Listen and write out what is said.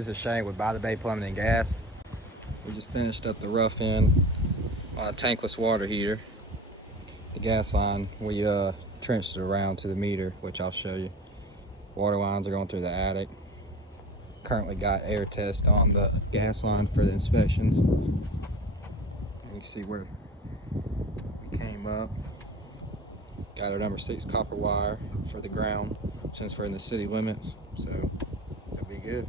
This is Shane with By the Bay Plumbing and Gas. We just finished up the rough end on a tankless water heater. The gas line, we trenched it around to the meter, which I'll show you. Water lines are going through the attic. Currently got air test on the gas line for the inspections. And you can see where we came up. Got our number 6 copper wire for the ground since we're in the city limits, so that'll be good.